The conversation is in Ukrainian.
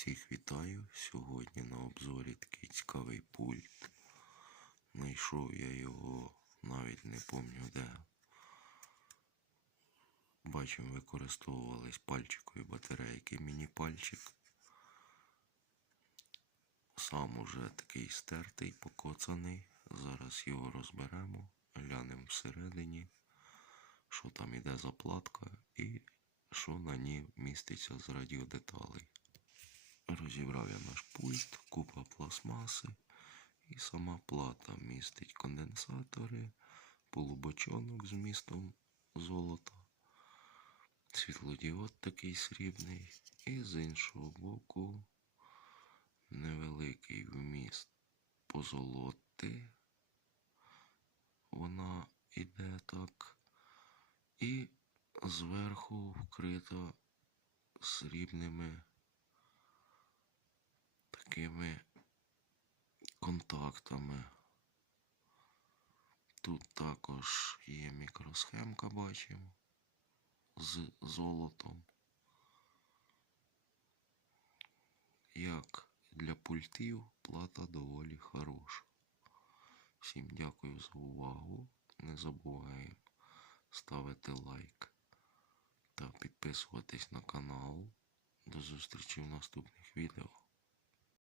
Всіх вітаю. Сьогодні на обзорі такий цікавий пульт. Знайшов я його навіть не пам'ятаю де. Бачимо, використовувались пальчикові батарейки, міні-пальчик. Сам уже такий стертий, покоцаний. Зараз його розберемо, глянемо всередині, що там іде заплатка і що на ній міститься з радіодеталей. Розібрав я наш пульт, купа пластмаси і сама плата містить конденсатори, полубочонок з містом золота, світлодіод такий срібний, і з іншого боку невеликий вміст позолоти. Вона іде так. І зверху вкрита срібними такими контактами. Тут також є мікросхемка, бачимо, з золотом. Як для пультів плата доволі хороша. Всім дякую за увагу. Не забуваємо ставити лайк та підписуватись на канал. До зустрічі в наступних відео.